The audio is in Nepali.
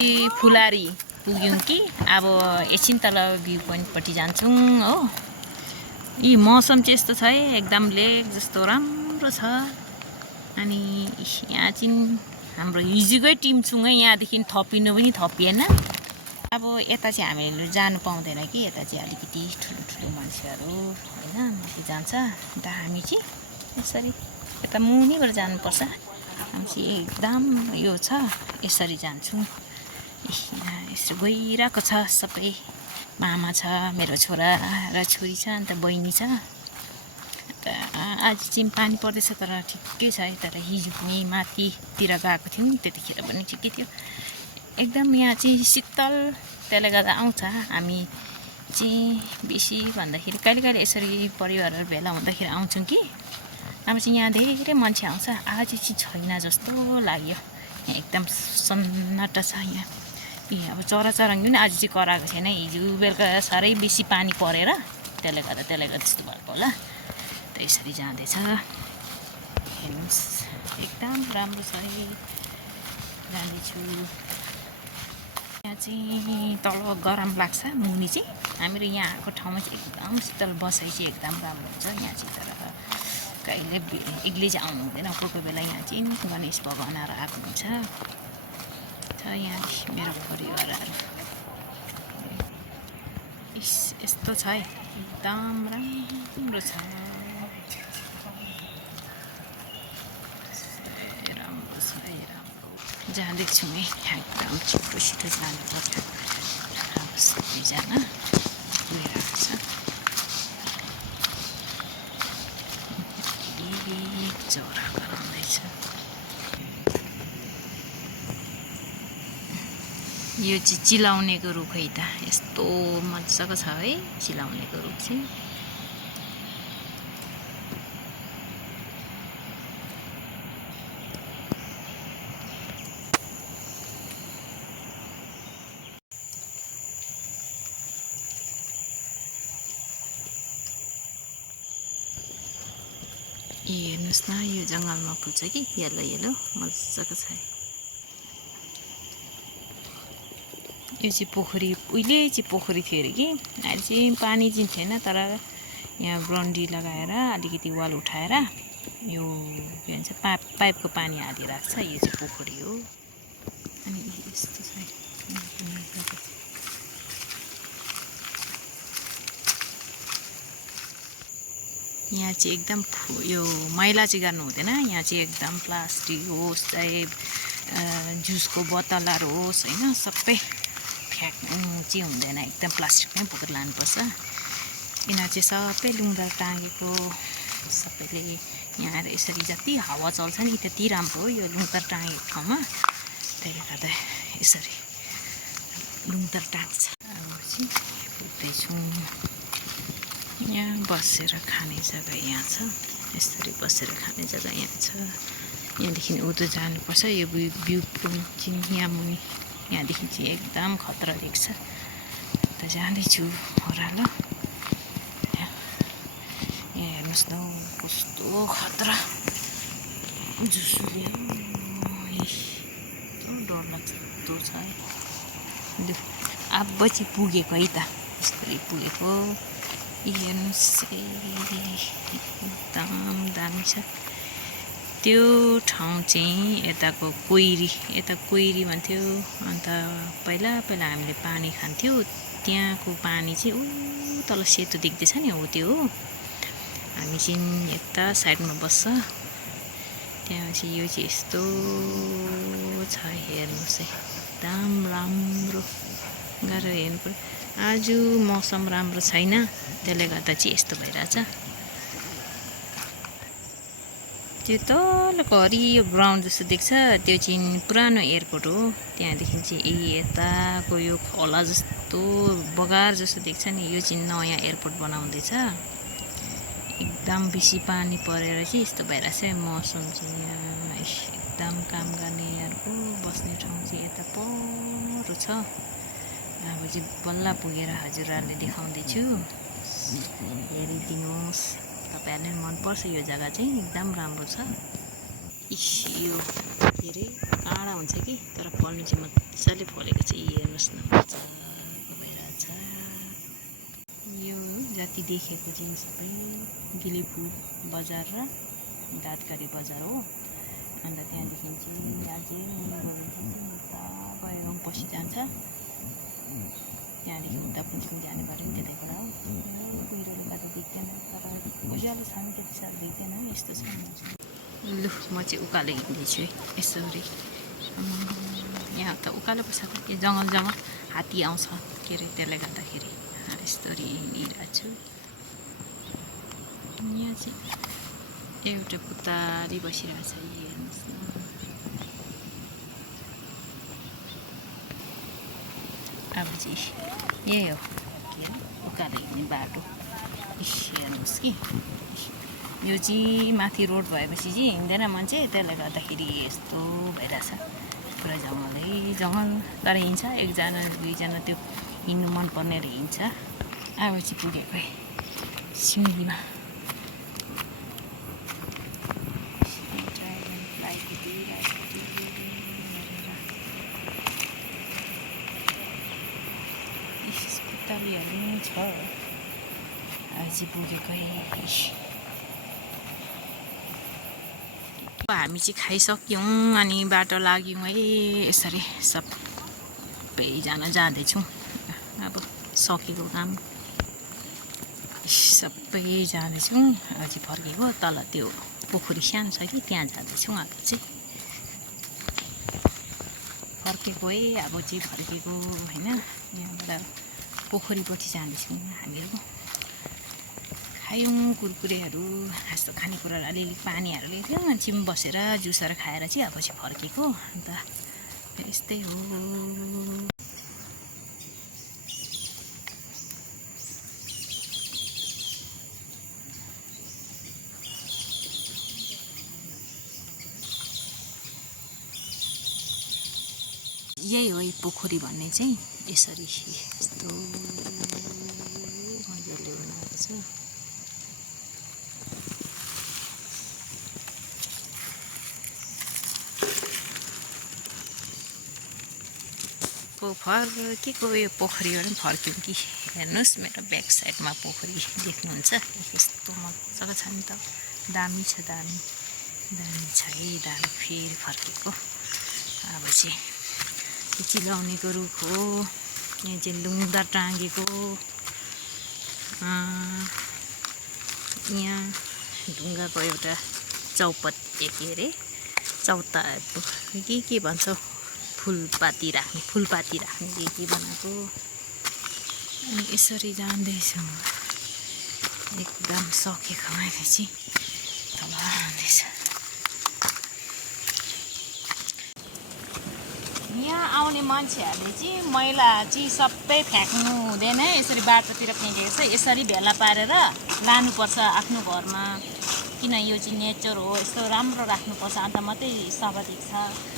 फुलारी पुग्यौँ कि अब एकछिन तल भ्यू पोइन्टपट्टि जान्छौँ हो। यी मौसम चाहिँ यस्तो छ है, एकदम लेक जस्तो राम्रो छ। अनि यहाँ चाहिँ हाम्रो हिजोकै टिमसँगै यहाँदेखि थपिनु पनि थपिएन। अब यता चाहिँ हामीले जानु पाउँदैन कि, यता चाहिँ अलिकति ठुलो मान्छेहरू होइन माथि जान्छ। अन्त हामी चाहिँ यसरी यता मुनिबाट जानुपर्छ। हामी चाहिँ एकदम यो छ, यसरी जान्छौँ। यहाँ यसो गइरहेको छ सबै। मामा छ, मेरो छोरा र छोरी छ, अन्त बहिनी छ। अन्त आज चाहिँ पानी पर्दैछ तर ठिकै छ है। तर हिजो पनि माथितिर गएको थियौँ नि, त्यतिखेर पनि ठिकै थियो। एकदम यहाँ चाहिँ शीतल, त्यसले गर्दा आउँछ। हामी चाहिँ बेसी भन्दाखेरि कहिले कहिले यसरी परिवारहरू भेला हुँदाखेरि आउँछौँ कि। अब चाहिँ यहाँ धेरै मान्छे आउँछ। आज चाहिँ छैन जस्तो लाग्यो। यहाँ एकदम सन्नाटा छ यहाँ। अब चराचुरुङ्गी पनि आज चाहिँ कराएको छैन। हिजो बेलुका साह्रै बेसी पानी परेर त्यसले गर्दा त्यस्तो भएको होला। यसरी जाँदैछ, हेर्नुहोस् एकदम राम्रो छ है। जाँदैछु। यहाँ चाहिँ तल गरम लाग्छ, मुनि चाहिँ हामीहरू यहाँ आएको ठाउँमा चाहिँ एकदम शीतल, बसाइ चाहिँ एकदम राम्रो हुन्छ यहाँ चाहिँ। तर कहिले एक्लै चाहिँ आउनु हुँदैन, कोही बेला यहाँ चाहिँ गणेश भगवानहरू आएको हुन्छ। यहाँ मेरो परिवारहरू यस्तो छ है, एकदम राम्रो छ। राम्रो छ है, राम्रो। जाँदैछु है, एकदम छिटो जानु पर्यो। अब सबैजना गइरहेको छ। चरा कराउँदैछ। यो चाहिँ चिलाउनेको रुख है त। यस्तो मजाको छ है चिलाउनेको रुख चाहिँ। हेर्नुहोस् न, यो जङ्गलमा फुल्छ कि येलो येलो मजाको छ। यो चाहिँ पोखरी, उहिले चाहिँ पोखरी थियो अरे कि। अहिले चाहिँ पानी चाहिँ थिएन, तर यहाँ ग्राउन्डी लगाएर अलिकति वाल उठाएर यो के भन्छ पाइपको पानी हालिरहेको छ। यो चाहिँ पोखरी हो। अनि यस्तो छ। यहाँ चाहिँ एकदम यो मैला चाहिँ गर्नु हुँदैन। यहाँ चाहिँ एकदम प्लास्टिक होस् चाहे जुसको बोतलहरू होस् होइन, सबै फ्याँक्नु चाहिँ हुँदैन। एकदम प्लास्टिकमै बोकेर लानुपर्छ। यिनीहरू चाहिँ सबै लुङ्गर टाँगेको, सबैले यहाँ आएर यसरी जति हावा चल्छ नि त्यति राम्रो हो यो लुङ्गर टाँगेको ठाउँमा। त्यसले गर्दा यसरी लुङ्गर टाँग्छ। अब चाहिँ पुग्दैछौँ। यहाँ बसेर खाने जग्गा यहाँ छ। यसरी बसेर खाने जग्गा यहाँ छ। यहाँदेखि उता जानुपर्छ। यो भ्यू पोइन्ट चाहिँ यहाँ मुनि, यहाँदेखि चाहिँ एकदम खतरा देख्छ। त जाँदैछु ओह्रालो। यहाँ हेर्नुहोस् न कस्तो खतरा जुसुले, डरलाग्दो छ है। अब चाहिँ पुगेको है त, यस्तै पुगेको। हेर्नुहोस् एकदम दामी छ। त्यो ठाउँ चाहिँ यताको कोइरी भन्थ्यो। अन्त पहिला हामीले पानी खान्थ्यो। त्यहाँको पानी चाहिँ ऊ तल सेतो देख्दैछ नि, हो त्यो हो। हामी चाहिँ यता साइडमा बस्छ। त्यहाँ चाहिँ यो चाहिँ यस्तो छ, हेर्नुहोस् है एकदम राम्रो। गाह्रो हेर्नु पर्यो। आज मौसम राम्रो छैन, त्यसले गर्दा चाहिँ यस्तो भइरहेछ। त्यो तलको हरियो ग्राउन्ड जस्तो देख्छ, त्यो चाहिँ पुरानो एयरपोर्ट हो। त्यहाँदेखि चाहिँ यताको यो खोला जस्तो बगार जस्तो देख्छ नि, यो चाहिँ नयाँ एयरपोर्ट बनाउँदैछ। एकदम बेसी पानी परेर चाहिँ यस्तो भइरहेछ मौसम चाहिँ। यहाँ एकदम काम गर्नेहरूको बस्ने ठाउँ चाहिँ यता पर छ। अब चाहिँ बल्ल पुगेर हजुरहरूले देखाउँदैछु, हेरिदिनुहोस्। तपाईँहरूले मनपर्छ यो जग्गा चाहिँ, एकदम राम्रो छ। यो के अरे काँडा हुन्छ कि, तर पल्नु चाहिँ मजाले फलेको छ हेर्नुहोस् न मजाको भइरहेछ यो जति देखेको चाहिँ सबै गिलेफु बजार र दादकारी बजार हो अन्त त्यहाँदेखि चाहिँ अझै मुनि गयो उता गएर पछि जान्छ त्यहाँदेखि उता पनि जाने गऱ्यो नि त्यतैबाट हो कुहिरोले गर्दा देख्दैन तर उज्यालो छ नि त्यति साह्रो देख्दैन यस्तो छ लु म चाहिँ उकालो हिँड्दैछु है यसरी यहाँ त उकालो पो छ त यो जङ्गल हात्ती आउँछ के अरे त्यसले गर्दाखेरि यस्तरी हिँडिरहेको छु यहाँ चाहिँ एउटा पुतारी बसिरहेको छ हेर्नुहोस् न अब चाहिँ यही हो के अरे उकालो हिँड्ने बाटो हेर्नुहोस् कि यो चाहिँ माथि रोड भएपछि चाहिँ हिँड्दैन मान्छे त्यसले गर्दाखेरि यस्तो भइरहेछ पुरा जङ्गल तर हिँड्छ एकजना दुईजना त्यो हिँड्नु मनपर्नेहरू हिँड्छ अब चाहिँ पुगेको सिउँदीमा पुतलीहरू छ आज पुगेको हामी चाहिँ खाइसक्यौँ अनि बाटो लाग्यौँ है यसरी सबैजना जाँदैछौँ अब सकेको काम सबै जाँदैछौँ अझै फर्केको तल त्यो पोखरी सानो छ कि त्यहाँ जाँदैछौँ अब चाहिँ फर्केको है अब चाहिँ फर्केको होइन यहाँबाट पोखरीपट्टि जाँदैछौँ हामीहरू खायौँ कुरकुरेहरू यस्तो खानेकुराहरू अलिअलि पानीहरू ल्याएको थियो मान्छे पनि बसेर जुसहरू खाएर चाहिँ अब चाहिँ फर्केको अन्त यस्तै हो यही हो पोखरी भन्ने चाहिँ यसरी यस्तो मजाले बनाएको छ फर्केको यो पोखरीबाट पनि फर्क्यौँ कि हेर्नुहोस् मेरो ब्याक साइडमा पोखरी देख्नुहुन्छ यस्तो मजाको छ नि त दामी छ दामी छ है दामी फेरि फर्केको अब चाहिँ चिलाउनेको रुख हो यहाँ चाहिँ लुङ्दा टाँगेको यहाँ ढुङ्गाको एउटा चौपत्ती के अरे चौता के भन्छ फुलपाती राख्ने के बनाएको अनि यसरी जाँदैछौँ एकदम सकेको मैले चाहिँ तल जाँदैछ यहाँ आउने मान्छेहरूले चाहिँ मैला चाहिँ सबै फ्याँक्नु हुँदैन यसरी बाटोतिर फ्याँकेको छ यसरी भेला पारेर लानुपर्छ आफ्नो घरमा किन यो चाहिँ नेचर हो यस्तो राम्रो राख्नुपर्छ अन्त मात्रै सफा देख्छ